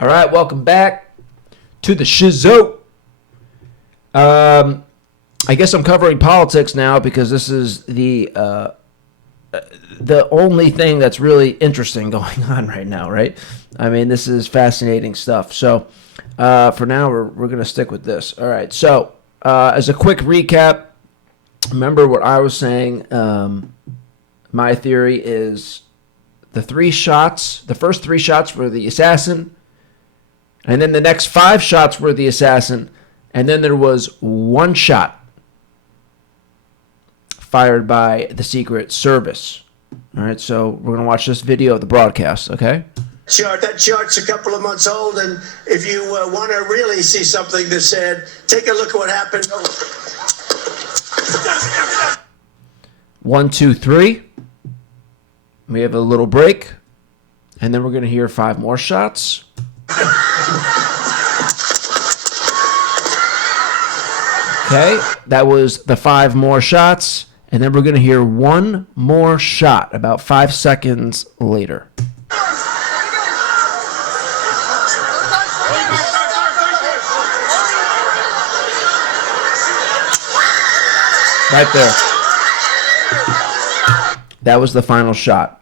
All right, welcome back to the Shizow. I guess I'm covering politics now because this is the only thing that's really interesting going on right now, right? I mean, this is fascinating stuff. So for now, we're going to stick with this. All right, so as a quick recap, remember what I was saying. My theory is the first three shots were the assassin, and then the next 5 shots were the assassin, and then there was 1 shot fired by the Secret Service. All right, so we're going to watch this video of the broadcast, okay? That chart's a couple of months old, and if you want to really see something that's said, take a look at what happened. 1, 2, 3. We have a little break, and then we're going to hear 5 more shots. Okay, that was the 5 more shots, and then we're going to hear 1 more shot about 5 seconds later. Right there. That was the final shot.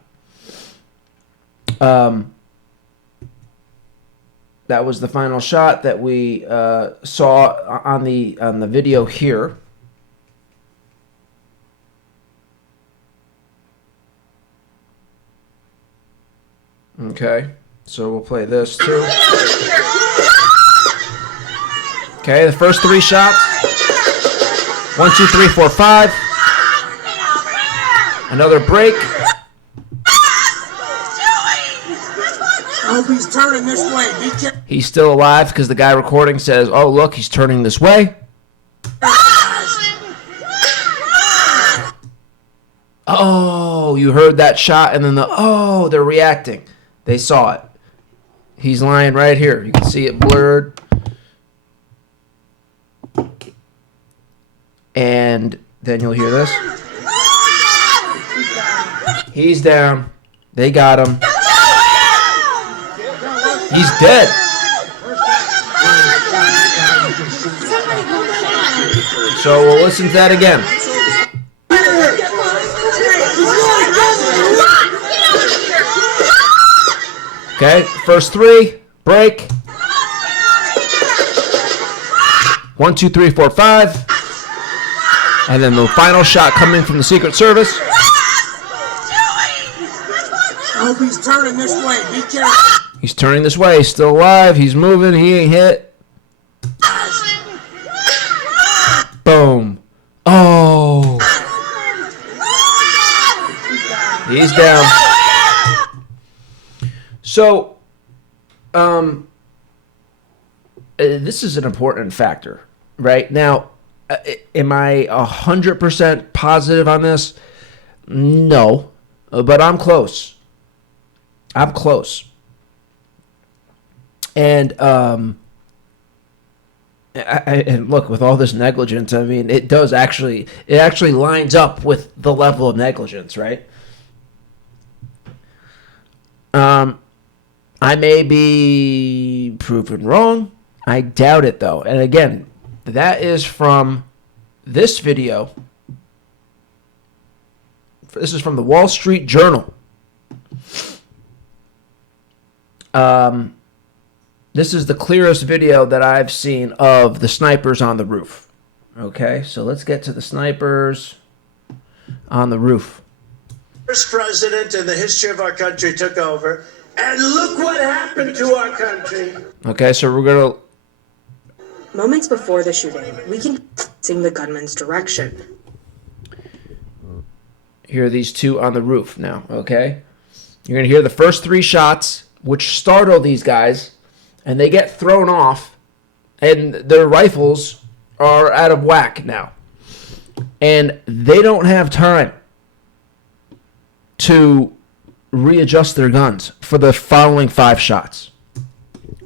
That was the final shot that we saw on the video here. Okay, so we'll play this too. Okay, the first 3 shots. 1, 2, 3, 4, 5. Another break. I hope he's turning this way. Be careful. He's still alive because the guy recording says, "Oh, look, he's turning this way." Oh, you heard that shot, and then they're reacting. They saw it. He's lying right here. You can see it blurred. And then you'll hear this. He's down. They got him. He's dead. So we'll listen to that again. Okay, first 3, break. 1, 2, 3, 4, 5. And then the final shot coming from the Secret Service. I hope he's turning this way. Be careful. He's turning this way. He's still alive. He's moving. He ain't hit. Boom. Oh. He's down. So, this is an important factor, right? Now, am I 100% positive on this? No, but I'm close. I'm close. And and look, with all this negligence, I mean, it actually lines up with the level of negligence, right? I may be proven wrong. I doubt it, though. And again, that is from this video. This is from the Wall Street Journal. This is the clearest video that I've seen of the snipers on the roof. Okay, so let's get to the snipers on the roof. First president in the history of our country took over, and look what happened to our country. Okay, so we're going to... Moments before the shooting, we can see the gunman's direction. Hear these 2 on the roof now, okay? You're going to hear the first 3 shots, which startle these guys, and they get thrown off, and their rifles are out of whack now. And they don't have time to readjust their guns for the following 5 shots.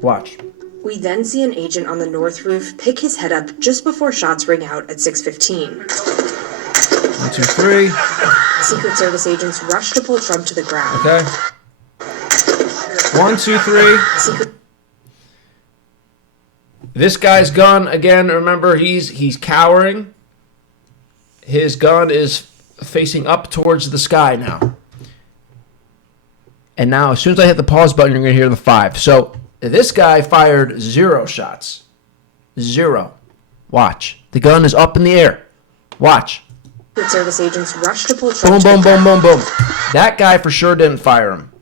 Watch. We then see an agent on the north roof pick his head up just before shots ring out at 6:15. 1, 2, 3. Secret Service agents rush to pull Trump to the ground. Okay. 1, 2, 3. This guy's gun, again, remember, he's cowering. His gun is facing up towards the sky now. And now, as soon as I hit the pause button, you're going to hear the 5. So, this guy fired 0 shots. 0. Watch. The gun is up in the air. Watch. Secret Service agents rushed to pull Trump. Boom, boom, boom, boom, boom. That guy for sure didn't fire him.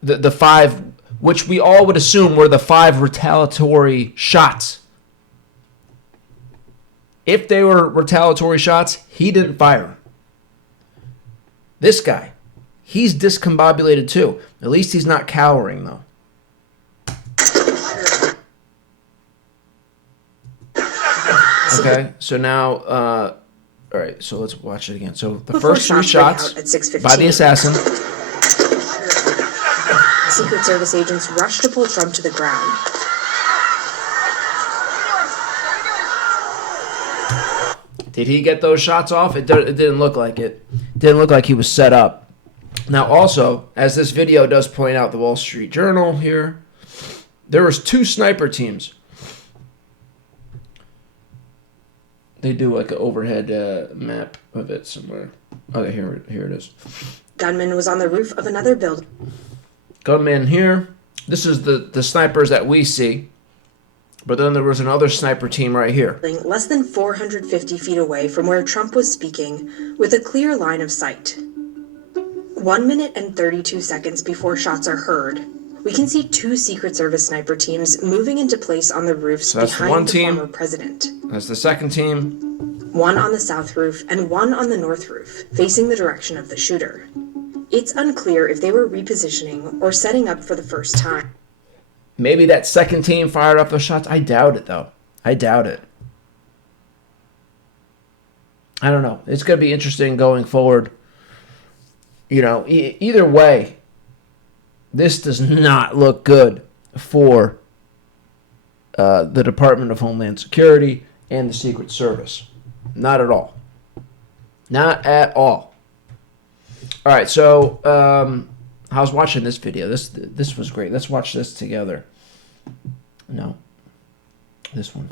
The 5, which we all would assume were the 5 retaliatory shots. If they were retaliatory shots, he didn't fire them. This guy, he's discombobulated too. At least he's not cowering, though. Okay, so now, all right, so let's watch it again. So the first 3 shots by the assassin. Secret Service agents rushed to pull Trump to the ground. Did he get those shots off? It didn't look like it. Didn't look like he was set up. Now, also, as this video does point out, the Wall Street Journal here, there was 2 sniper teams. They do like an overhead map of it somewhere. Okay, here it is. Gunman was on the roof of another building. Gunman here. This is the snipers that we see. But then there was another sniper team right here. Less than 450 feet away from where Trump was speaking, with a clear line of sight. 1 minute and 32 seconds before shots are heard, we can see 2 Secret Service sniper teams moving into place on the roofs behind the former president. That's the second team. One on the south roof and one on the north roof, facing the direction of the shooter. It's unclear if they were repositioning or setting up for the first time. Maybe that second team fired off those shots. I doubt it, though. I doubt it. I don't know. It's going to be interesting going forward. You know, either way, this does not look good for the Department of Homeland Security and the Secret Service. Not at all. Not at all. All right, so I was watching this video. This was great. Let's watch this together. No, this one.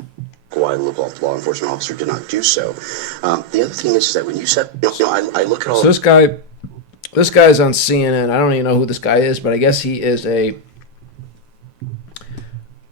Why the law enforcement officer did not do so. The other thing is that when you said, I look at all. So this guy's on CNN. I don't even know who this guy is, but I guess he is a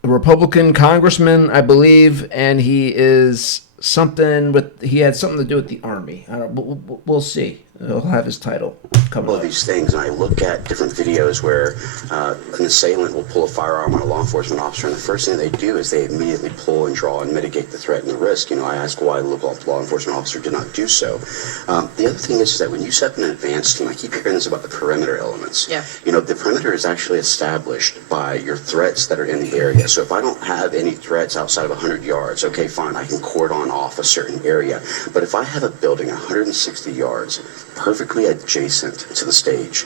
Republican congressman, I believe, and he is he had something to do with the Army. I don't. We'll see. He'll have his title coming all up. These things, and I look at different videos where an assailant will pull a firearm on a law enforcement officer, and the first thing they do is they immediately pull and draw and mitigate the threat and the risk. I ask why the law enforcement officer did not do so. The other thing is that when you set up an advanced team, I keep hearing this about the perimeter elements. Yeah. The perimeter is actually established by your threats that are in the area. So if I don't have any threats outside of 100 yards, okay, fine, I can cordon off a certain area. But if I have a building 160 yards, perfectly adjacent to the stage,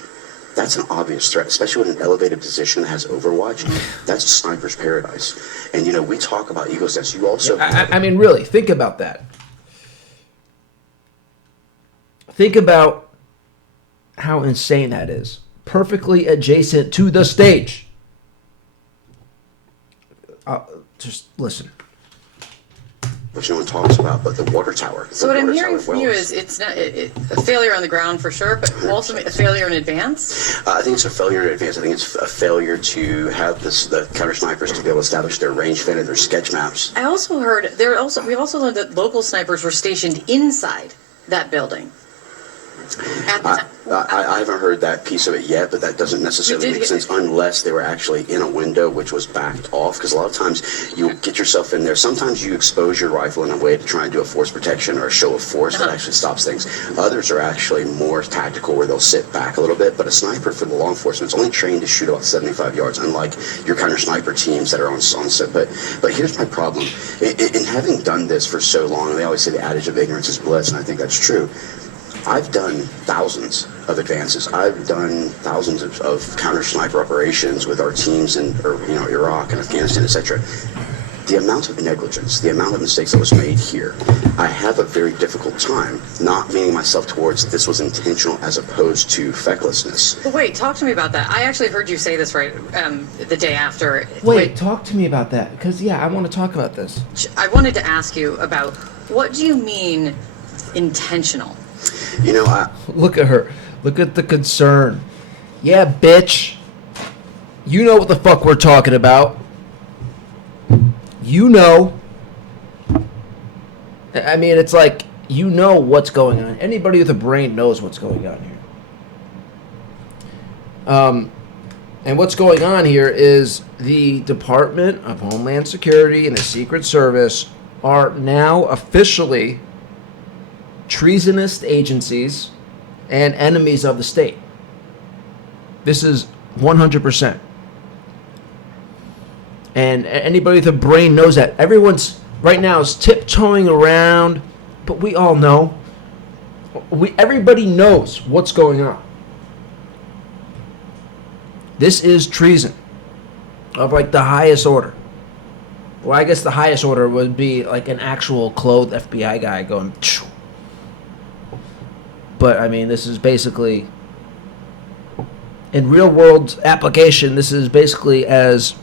that's an obvious threat, especially with an elevated position that has overwatch. That's a sniper's paradise. And we talk about Eagle's Nest. You also I mean, really, think about that. Think about how insane that is. Perfectly adjacent to the stage. Just listen. which no one talks about, but the water tower. So what I'm hearing from you is it's not a failure on the ground for sure, but also a failure in advance? I think it's a failure in advance. I think it's a failure to have the counter snipers to be able to establish their range fit and their sketch maps. I also heard we also learned that local snipers were stationed inside that building. I haven't heard that piece of it yet, but that doesn't necessarily make sense unless they were actually in a window which was backed off, because a lot of times you get yourself in there. Sometimes you expose your rifle in a way to try and do a force protection or a show of force that actually stops things. Others are actually more tactical where they'll sit back a little bit, but a sniper for the law enforcement is only trained to shoot about 75 yards, unlike your counter sniper teams that are on set. But here's my problem. In having done this for so long, they always say the adage of ignorance is bliss, and I think that's true. I've done thousands of advances. I've done thousands of counter sniper operations with our teams in Iraq and Afghanistan, etc. the amount of negligence, the amount of mistakes that was made here, I have a very difficult time not leaning myself towards this was intentional as opposed to fecklessness. But wait, talk to me about that. I actually heard you say this right the day after. Wait, talk to me about that, because I want to talk about this. I wanted to ask you about what do you mean intentional? You know, Look at her. Look at the concern. Yeah, bitch. You know what the fuck we're talking about. You know. I mean, it's like, you know what's going on. Anybody with a brain knows what's going on here. And what's going on here is the Department of Homeland Security and the Secret Service are now officially treasonous agencies and enemies of the state. This is 100%. And anybody with a brain knows that. Everyone's right now is tiptoeing around, but we all know. Everybody knows what's going on. This is treason of like the highest order. Well, I guess the highest order would be like an actual clothed FBI guy going. Phew. But I mean, this is basically, in real world application, this is basically as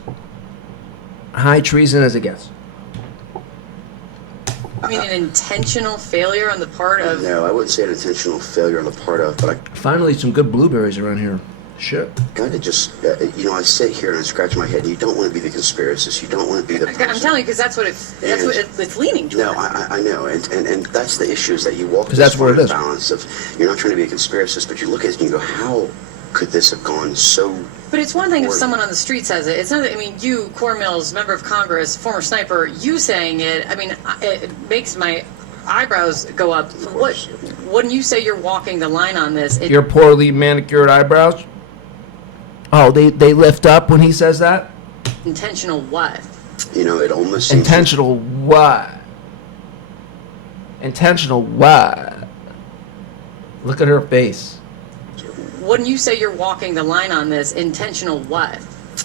high treason as it gets. I mean, an intentional failure on the part of... no, I wouldn't say an intentional failure on the part of, but I Finally, some good blueberries around here. Shit. kind of just, I sit here and I scratch my head. And you don't want to be the conspiracist. You don't want to be the person. I'm telling you, because that's what it's leaning toward. No, I know, and that's the issue is that you walk 'Cause this that's where it fine is. balance of you're not trying to be a conspiracist, but you look at it and you go, how could this have gone so? But it's one thing if poorly? someone on the street says it. It's another. I mean, you, Core Mills, member of Congress, former sniper, you saying it. I mean, it makes my eyebrows go up. Wouldn't you say you're walking the line on this? Your poorly manicured eyebrows? Oh, they lift up when he says that? Intentional what? It almost seems Intentional what? Intentional what? Look at her face. Wouldn't you say you're walking the line on this? Intentional what?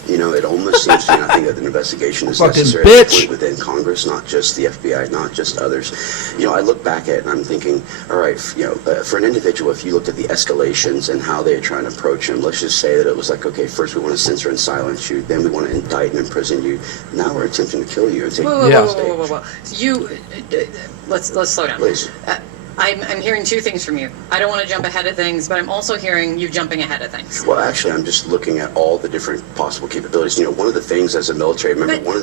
it almost seems to me, I think that an investigation is Fucking necessary bitch. within Congress, not just the FBI, not just others. I look back at it and I'm thinking, all right, for an individual, if you looked at the escalations and how they are trying to approach him, let's just say that it was like, okay, first we want to censor and silence you, then we want to indict and imprison you. Now we're attempting to kill you and take you Yeah. off stage. Whoa. You, let's slow down. Please. I'm hearing two things from you. I don't want to jump ahead of things, but I'm also hearing you jumping ahead of things. Well, actually, I'm just looking at all the different possible capabilities. One of the things as a military member, But- one of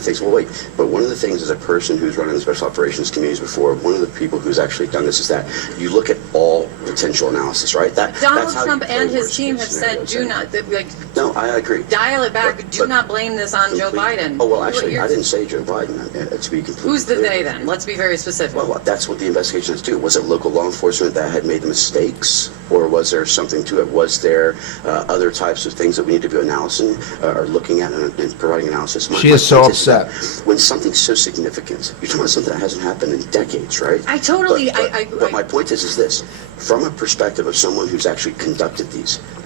the things as a person who's running the special operations communities before, one of the people who's actually done this is that you look at all potential analysis, right? That's Donald how you Trump play and his worst team case have said, scenarios. do not, No, I agree. dial it back. But- Do but not blame this on Joe Biden. Oh, well, actually, You're- I didn't say Joe Biden, to be completely Who's the clear. they then? Let's be very specific. Well, that's what the investigations do. Was it local law enforcement that had made the mistakes, or was there something to it? Was there other types of things that we need to be analyzing or looking at and providing analysis? She is so point upset. that when something's so significant, you're talking about something that hasn't happened in decades, right? I totally- But my point is this: from a perspective of someone who's actually conducted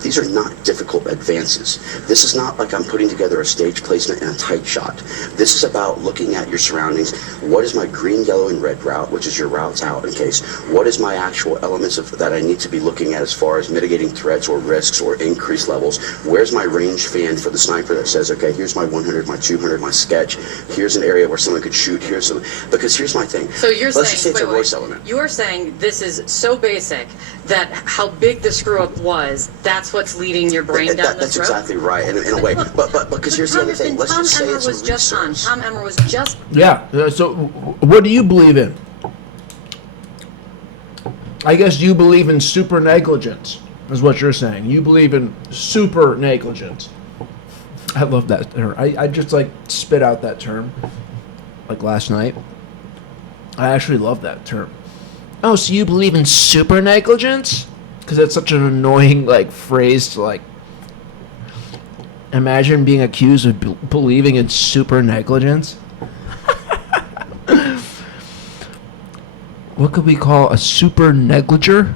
these are not difficult advances. This is not like I'm putting together a stage placement and a tight shot. This is about looking at your surroundings. What is my green, yellow, and red route, which is your routes out in case? What is my actual elements that I need to be looking at as far as mitigating threats or risks or increased levels? Where's my range fan for the sniper that says, okay, here's my 100, my 200, my sketch. Here's an area where someone could shoot. Because here's my thing. So you're Let's just say saying, it's a Royce element. you're saying this is so basic that how big the screw up was, that's what's leading your brain down That's this road? exactly right, in a way. Look, But because here's the other thing. Let's Tom just say Emmer it's was a just on. resource. Tom Emmer was just. Yeah. So, what do you believe in? I guess you believe in super negligence, is what you're saying. You believe in super negligence. I love that term. I just like spit out that term, like last night. I actually love that term. Oh, so you believe in super negligence? Because that's such an annoying like phrase to like. Imagine being accused of believing in super negligence. What could we call a super negliger?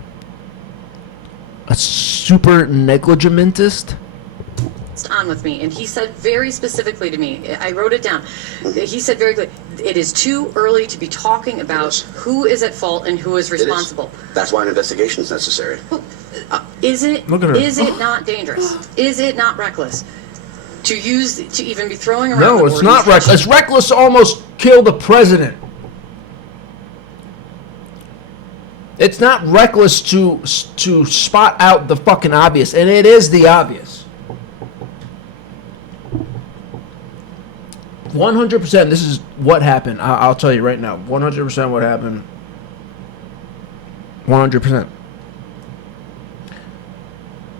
A super negligimentist? on with me, and he said very specifically to me, I wrote it down, he said very clearly, it is too early to be talking about who is at fault and who is responsible. That's why an investigation is necessary. Is it Look at her. is it not dangerous? Is it not reckless to even be throwing around No, the it's word not reckless. It's reckless to almost kill the president. It's not reckless to spot out the fucking obvious, and it is the obvious. 100%. This is what happened. I'll tell you right now. 100% what happened. 100%.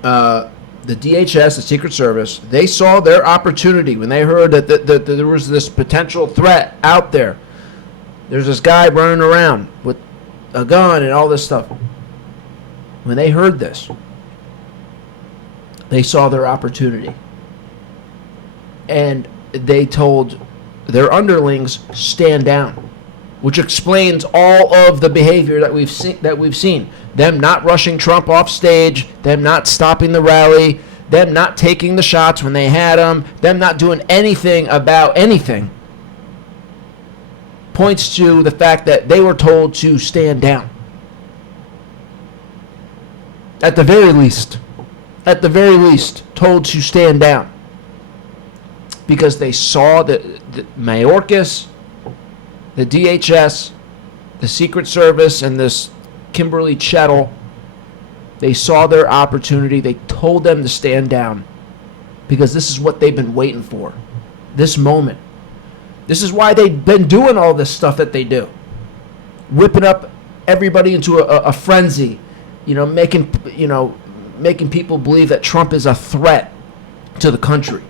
The DHS, the Secret Service, they saw their opportunity when they heard that there was this potential threat out there. There's this guy running around with a gun and all this stuff. When they heard this, they saw their opportunity. And they told their underlings, stand down, which explains all of the behavior that we've seen. Them not rushing Trump off stage, them not stopping the rally, them not taking the shots when they had them not doing anything about anything, points to the fact that they were told to stand down. At the very least, told to stand down. Because they saw that Mayorkas, the DHS, the Secret Service, and this Kimberly Chettle, they saw their opportunity. They told them to stand down. Because this is what they've been waiting for. This moment. This is why they've been doing all this stuff that they do. Whipping up everybody into a frenzy. Making people believe that Trump is a threat to the country.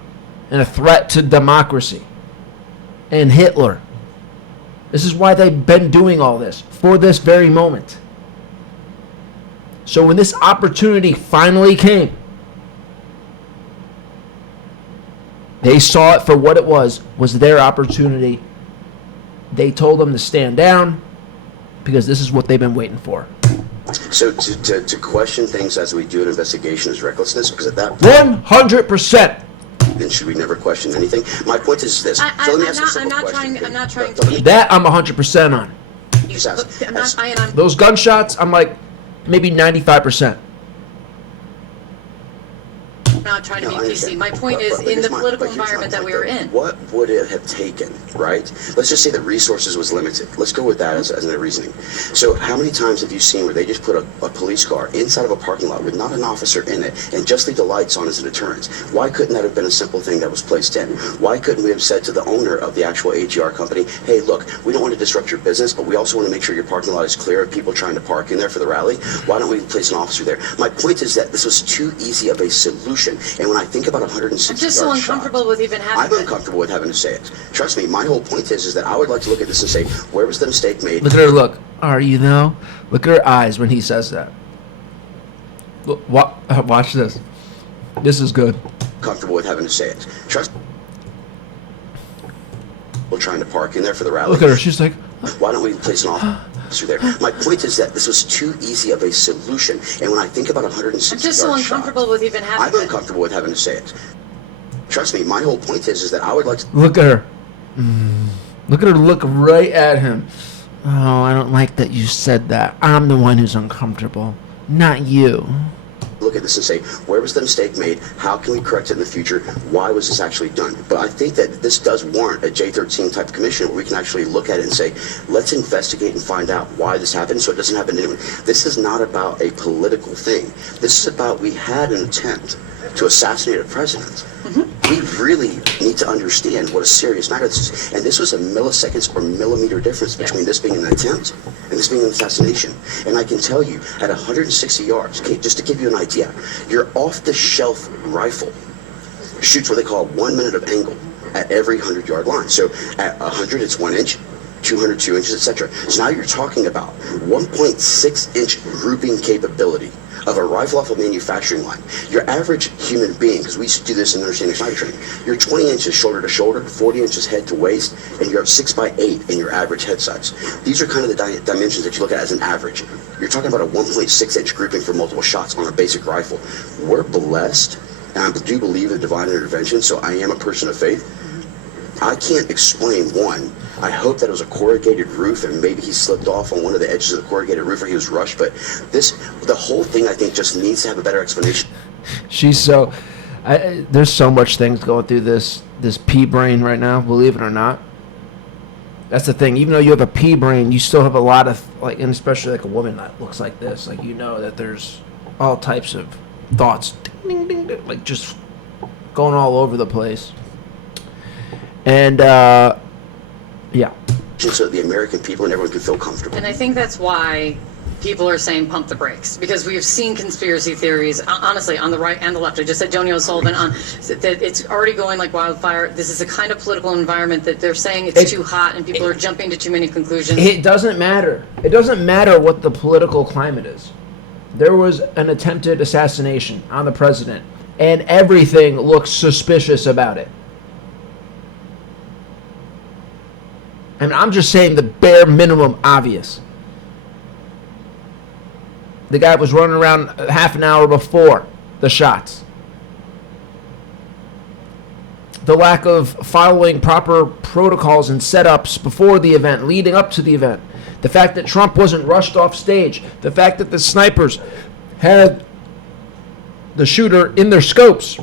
And a threat to democracy. And Hitler. This is why they've been doing all this. For this very moment. So when this opportunity finally came, they saw it for what it was their opportunity. They told them to stand down because this is what they've been waiting for. So to question things as we do an investigation is recklessness, because at that point, 100%. then should we never question anything? My point is this. I'm not trying to be That I'm 100% on. Just ask. Those gunshots, I'm like maybe 95%. not trying to be No, I PC. understand. My point But is, in here's the my- political but here's my environment that point, we were though. in. What would it have taken, right? Let's just say the resources was limited. Let's go with that as a reasoning. So how many times have you seen where they just put a police car inside of a parking lot with not an officer in it and just leave the lights on as a deterrent? Why couldn't that have been a simple thing that was placed in? Why couldn't we have said to the owner of the actual ATR company, hey, look, we don't want to disrupt your business, but we also want to make sure your parking lot is clear of people trying to park in there for the rally. Why don't we place an officer there? My point is that this was too easy of a solution. And when I think about 160 I'm just so uncomfortable with even having I'm uncomfortable with having to say it. Trust me, my whole point is that I would like to look at this and say, where was the mistake made? Look at her look. Are you though? Look at her eyes when he says that. Look, watch this. This is good. Comfortable with having to say it. Trust people trying to park in there for the rally. Look at her. She's like, Why don't we place an officer there? My point is that this was too easy of a solution. And when I think about 160 I'm just so uncomfortable with even having I'm uncomfortable with having to say it. Trust me, my whole point is that I would like to look at her. Look at her look right at him. Oh, I don't like that you said that. I'm the one who's uncomfortable, not you. look at this and say, where was the mistake made? How can we correct it in the future? Why was this actually done? But I think that this does warrant a J13 type commission where we can actually look at it and say, let's investigate and find out why this happened so it doesn't happen to anyone. This is not about a political thing. This is about we had an attempt to assassinate a president. We really need to understand what a serious matter this is. And this was a milliseconds or millimeter difference between this being an attempt and this being an assassination. And I can tell you, at 160 yards, okay, just to give you an idea, your off-the-shelf rifle shoots what they call 1 minute of angle at every 100-yard line. So at 100, it's 1 inch. 200, 2 inches, etc. So now you're talking about 1.6-inch grouping capability of a rifle off a manufacturing line. Your average human being, because we used to do this in understanding sniper training, you're 20 inches shoulder to shoulder, 40 inches head to waist, and you're 6x8 in your average head size. These are kind of the dimensions that you look at as an average. You're talking about a 1.6-inch grouping for multiple shots on a basic rifle. We're blessed and I do believe in divine intervention, so I am a person of faith. I can't explain one. I hope that it was a corrugated roof and maybe he slipped off on one of the edges of the corrugated roof or he was rushed, but the whole thing I think just needs to have a better explanation. There's so much things going through this pea brain right now, believe it or not. That's the thing. Even though you have a pea brain, you still have a lot of, like, and especially like a woman that looks like this, like, you know that there's all types of thoughts, ding, ding, ding, like, just going all over the place. And, yeah. So the American people and everyone can feel comfortable. And I think that's why people are saying pump the brakes, because we have seen conspiracy theories, honestly, on the right and the left. I just said Donio Sullivan on that it's already going like wildfire. This is a kind of political environment that they're saying it's too hot and people are jumping to too many conclusions. It doesn't matter. It doesn't matter what the political climate is. There was an attempted assassination on the president, and everything looks suspicious about it. I mean, I'm just saying the bare minimum obvious. The guy was running around half an hour before the shots. The lack of following proper protocols and setups before the event, leading up to the event. The fact that Trump wasn't rushed off stage. The fact that the snipers had the shooter in their scopes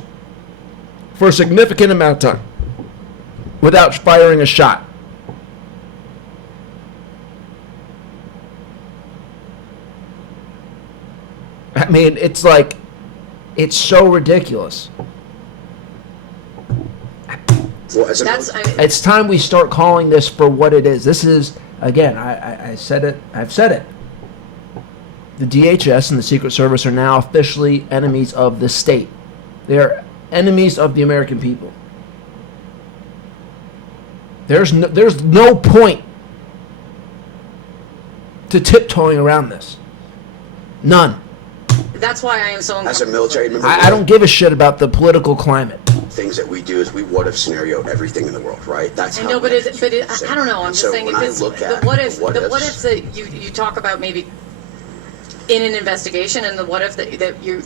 for a significant amount of time without firing a shot. I mean, it's like, it's so ridiculous. Well, It's time we start calling this for what it is. This is, again, I said it, I've said it. The DHS and the Secret Service are now officially enemies of the state. They are enemies of the American people. There's no point to tiptoeing around this. None. That's why I am so as a military member, I don't give a shit about the political climate. Things that we do is we what if scenario everything in the world, right? That's I know, but I don't know. I'm just saying, when if it's I look the at what if that you talk about maybe in an investigation, and the what if that you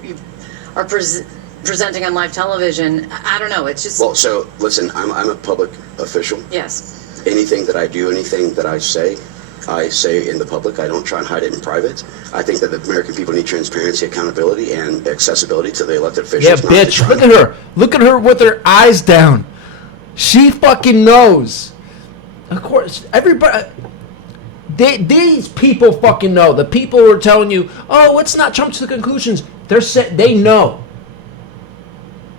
are presenting on live television. I don't know. It's just, well. So listen, I'm a public official. yes. Anything that I do, anything that I say in the public. I don't try and hide it in private. I think that the American people need transparency, accountability, and accessibility to the elected officials. Yeah, bitch. Look at her. Look at her with her eyes down. She fucking knows. Of course, everybody. These people fucking know. The people who are telling you, "Oh, let's not jump to the conclusions." They know.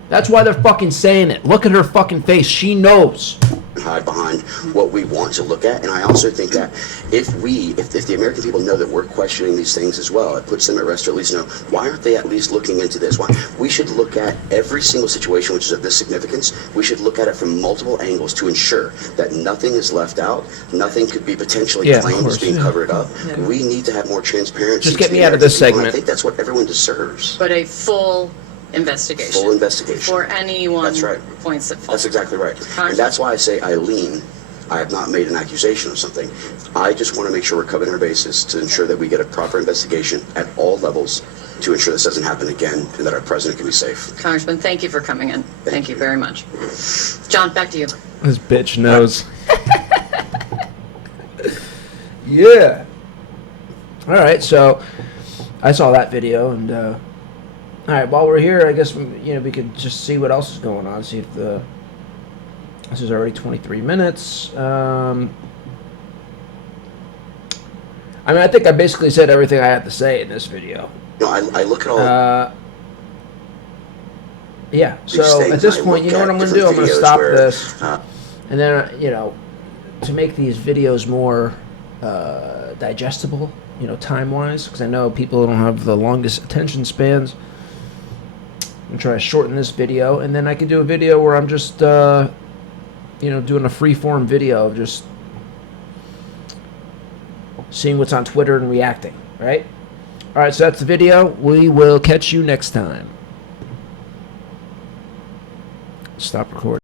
That's why they're fucking saying it. Look at her fucking face. She knows. Hide behind what we want to look at, and I also think that if the American people know that we're questioning these things as well, it puts them at rest to at least know, why aren't they at least looking into this? Why we should look at every single situation which is of this significance. We should look at it from multiple angles to ensure that nothing is left out, nothing could be potentially claimed as being covered up. Yeah. We need to have more transparency. Just get me out of this segment. I think that's what everyone deserves. But a full investigation. Full investigation. Before anyone That's right. points at fault. That's exactly right. And that's why I say I have not made an accusation of something. I just want to make sure we're covering our bases to ensure that we get a proper investigation at all levels to ensure this doesn't happen again and that our president can be safe. Congressman, thank you for coming in. Thank you very much. John, back to you. This bitch knows. Yeah. All right, so I saw that video, and all right, while we're here, I guess we could just see what else is going on. See if this is already 23 minutes. I mean, I think I basically said everything I had to say in this video. No, I look at all. Yeah. So at this point, you know what I'm going to do? I'm going to stop this, and then to make these videos more digestible, time-wise, because I know people don't have the longest attention spans. I'm going to try to shorten this video, and then I can do a video where I'm just, doing a free-form video of just seeing what's on Twitter and reacting, right? All right, so that's the video. We will catch you next time. Stop recording.